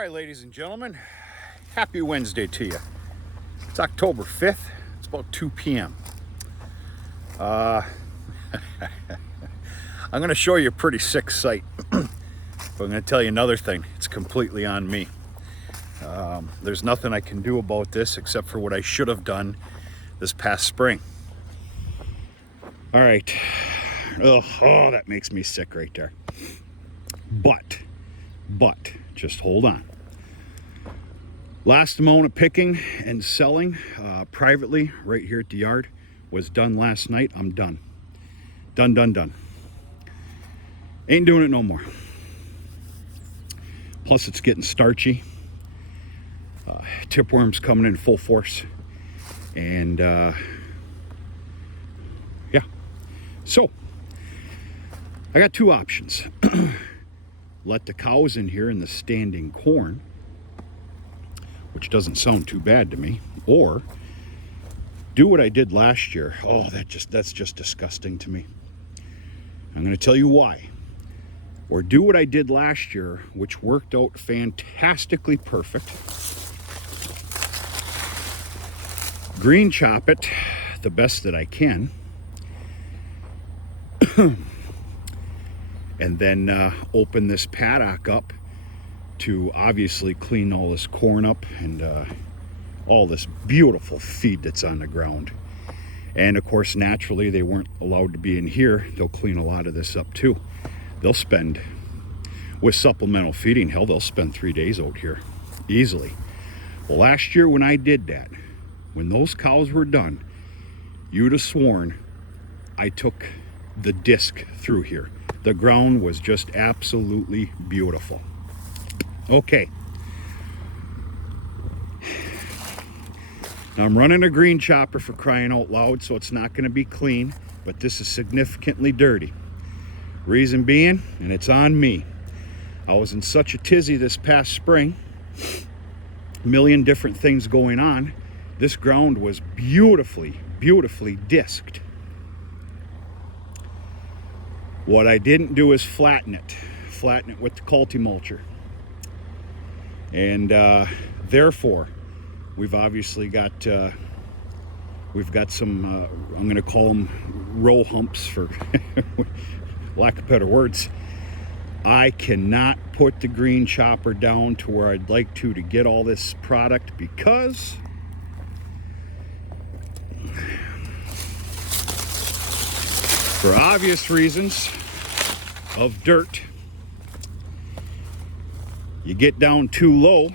All right, ladies and gentlemen, happy Wednesday to you. It's October 5th. It's about 2 p.m. I'm going to show you a pretty sick sight. But I'm going to tell you another thing. It's completely on me. There's nothing I can do about this except for what I should have done this past spring. All right. Ugh, oh, that makes me sick right there. But, just hold on. Last amount of picking and selling privately right here at the yard was done last night. I'm done. Done. Ain't doing it no more. Plus it's getting starchy. Tipworms coming in full force. And yeah. So I got two options. Let the cows in here in the standing corn, which doesn't sound too bad to me, or do what I did last year. Oh, that's just disgusting to me. I'm going to tell you why. Or do what I did last year, which worked out fantastically perfect. Green chop it the best that I can. And then open this paddock up to obviously clean all this corn up and all this beautiful feed that's on the ground. And of course, naturally, they weren't allowed to be in here. They'll clean a lot of this up too. They'll spend, with supplemental feeding, hell, they'll spend 3 days out here easily. Well, last year when I did that, when those cows were done, you'd have sworn I took the disc through here. The ground was just absolutely beautiful. Okay. Now I'm running a green chopper, for crying out loud, so it's not going to be clean, but this is significantly dirty. Reason being, and it's on me, I was in such a tizzy this past spring, a million different things going on. This ground was beautifully disked. What I didn't do is flatten it with the Culti-Mulcher. And therefore, we've obviously got, we've got some, I'm going to call them row humps for lack of better words. I cannot put the green chopper down to where I'd like to get all this product because for obvious reasons of dirt, you get down too low,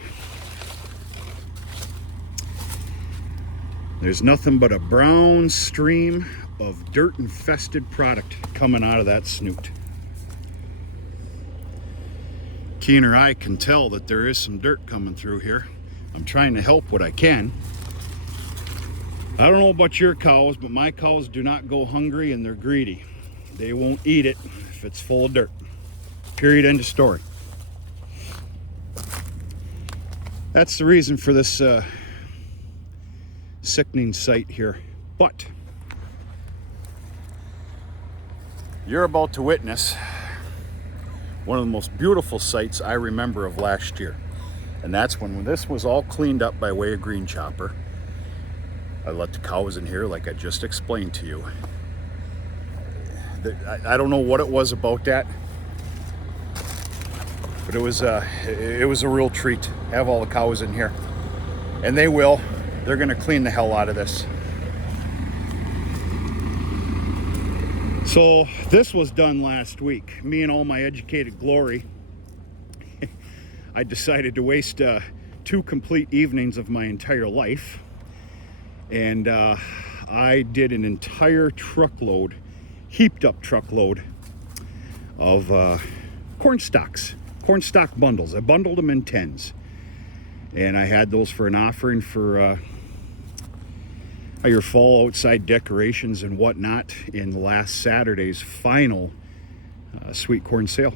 there's nothing but a brown stream of dirt infested product coming out of that snoot. Keener eye can tell that there is some dirt coming through here. I'm trying to help what I can. I don't know about your cows, but my cows do not go hungry and they're greedy. They won't eat it if it's full of dirt. Period, end of story. That's the reason for this sickening sight here. But you're about to witness one of the most beautiful sights I remember of last year. And that's when this was all cleaned up by way of green chopper. I let the cows in here like I just explained to you. I don't know what it was about that, but it was a real treat to have all the cows in here. And they will. They're going to clean the hell out of this. So this was done last week. Me and all my educated glory, I decided to waste 2 complete evenings of my entire life. And I did an entire truckload, heaped up truckload of corn stalks, corn stalk bundles. I bundled them in 10s. And I had those for an offering for your fall outside decorations and whatnot in last Saturday's final sweet corn sale.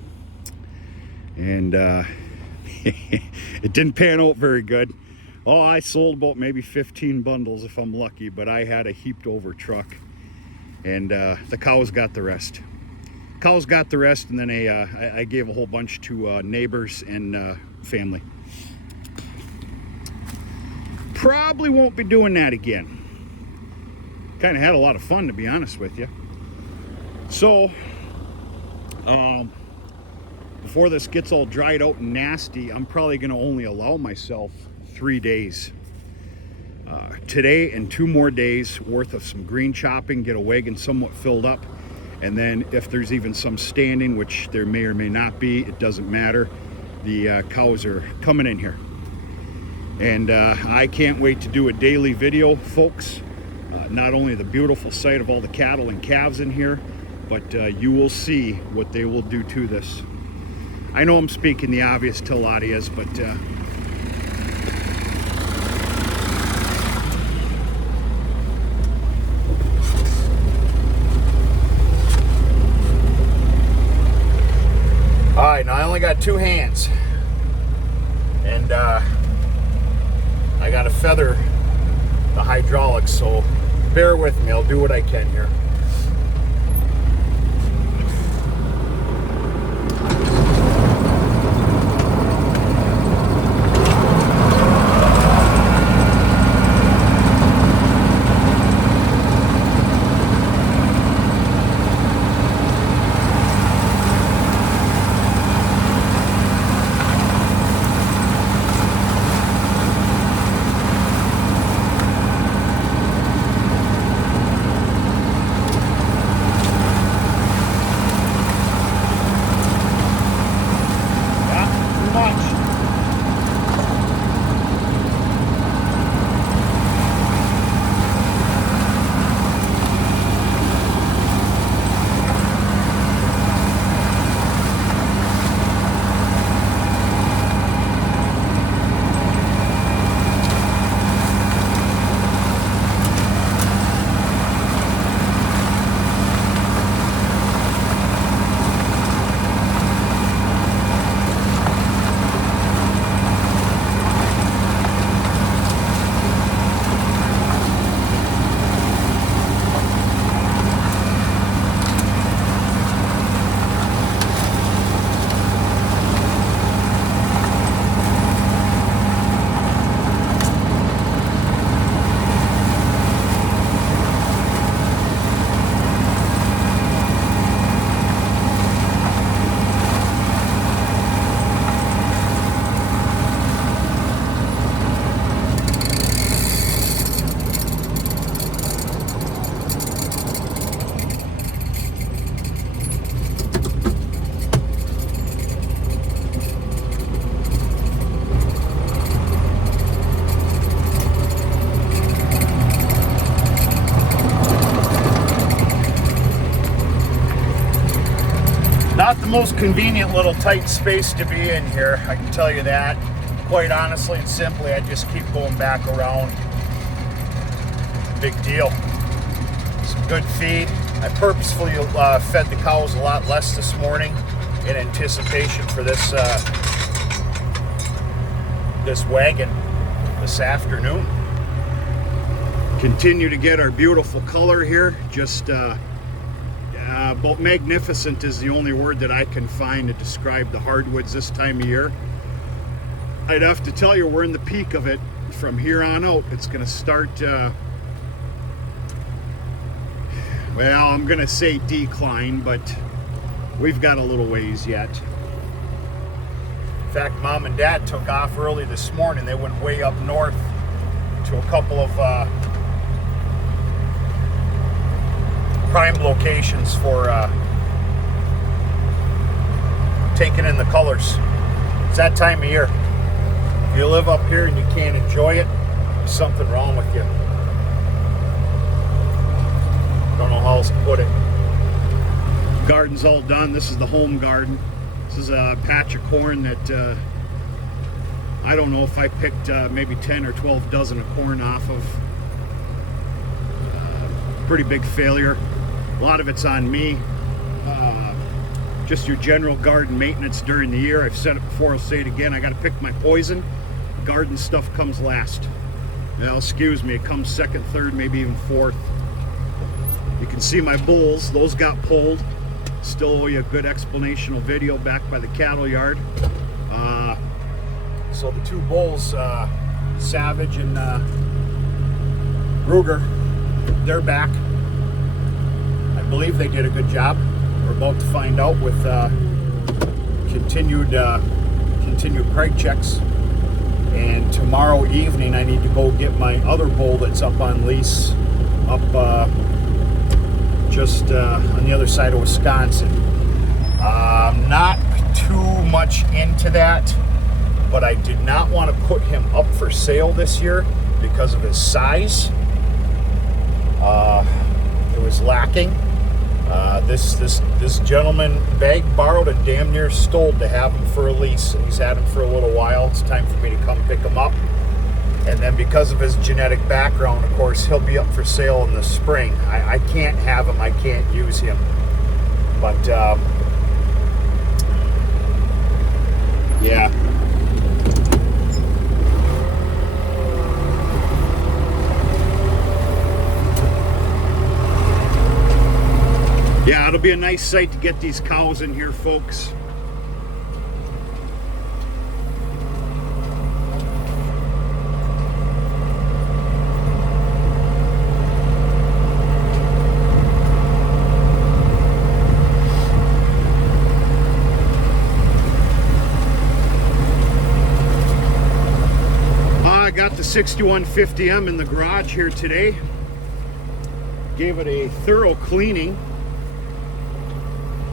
And it didn't pan out very good. Oh, I sold about maybe 15 bundles if I'm lucky, but I had a heaped over truck. And the cows got the rest. And then I gave a whole bunch to neighbors and family. probably won't be doing that again. Kind of had a lot of fun, to be honest with you. So, before this gets all dried out and nasty, I'm probably going to only allow myself 3 days. Today and 2 more days worth of some green chopping, get a wagon somewhat filled up, and then if there's even some standing, which there may or may not be, it doesn't matter. The cows are coming in here. And I can't wait to do a daily video, folks. Not only the beautiful sight of all the cattle and calves in here, but you will see what they will do to this. I know I'm speaking the obvious to a lot of yous, but all right, now I only got 2 hands, and I got to feather the hydraulics, so bear with me. I'll do what I can here. Not the most convenient little tight space to be in here, I can tell you that. Quite honestly and simply, I just keep going back around. Big deal. Some good feed. I purposefully fed the cows a lot less this morning in anticipation for this this wagon this afternoon. Continue to get our beautiful color here. Just about magnificent is the only word that I can find to describe the hardwoods this time of year. I'd have to tell you we're in the peak of it. From here on out, it's going to start, well, I'm going to say decline, but we've got a little ways yet. In fact, Mom and Dad took off early this morning. They went way up north to a couple of prime locations for taking in the colors. It's that time of year. If you live up here and you can't enjoy it, there's something wrong with you. Don't know how else to put it. Garden's all done. This is the home garden. This is a patch of corn that I don't know if I picked maybe 10 or 12 dozen of corn off of. Pretty big failure. A lot of it's on me. Just your general garden maintenance during the year. I've said it before, I'll say it again. I got to pick my poison. Garden stuff comes last. Now, excuse me, it comes second, third, maybe even fourth. You can see my bulls. Those got pulled. Still owe you a good explanational video back by the cattle yard. So the 2 bulls Savage and Ruger, they're back. I believe they did a good job. We're about to find out with continued preg checks. And tomorrow evening I need to go get my other bull that's up on lease up just on the other side of Wisconsin. Not too much into that, but I did not want to put him up for sale this year because of his size. It was lacking. This gentleman borrowed and damn near stole to have him for a lease. He's had him for a little while. It's time for me to come pick him up. And then because of his genetic background, of course, he'll be up for sale in the spring. I can't have him. I can't use him. But yeah. Yeah, it'll be a nice sight to get these cows in here, folks. I got the 6150M in the garage here today. Gave it a thorough cleaning.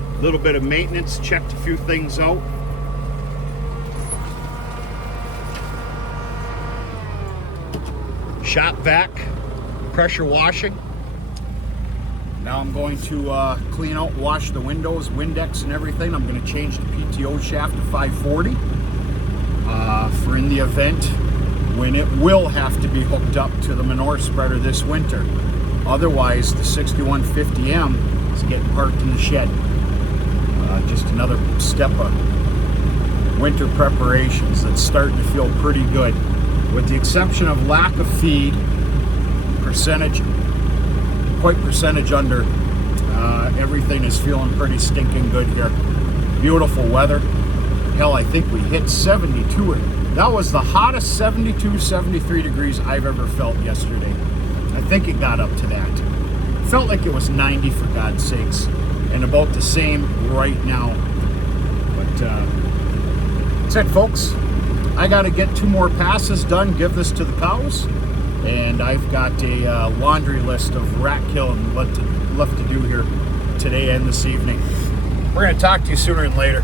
A little bit of maintenance, checked a few things out. Shop vac, pressure washing. Now I'm going to clean out, wash the windows, Windex and everything. I'm going to change the PTO shaft to 540 for in the event when it will have to be hooked up to the manure spreader this winter. Otherwise, the 6150M is getting parked in the shed. Just another step of winter preparations that's starting to feel pretty good. With the exception of lack of feed, percentage under, everything is feeling pretty stinking good here. Beautiful weather. Hell, I think we hit 72. That was the hottest 72, 73 degrees I've ever felt yesterday. I think it got up to that. Felt like it was 90 for God's sakes. And about the same right now. But that's it, folks. I got to get 2 more passes done, give this to the cows, and I've got a laundry list of rat killing left to do here today and this evening. We're going to talk to you sooner than later.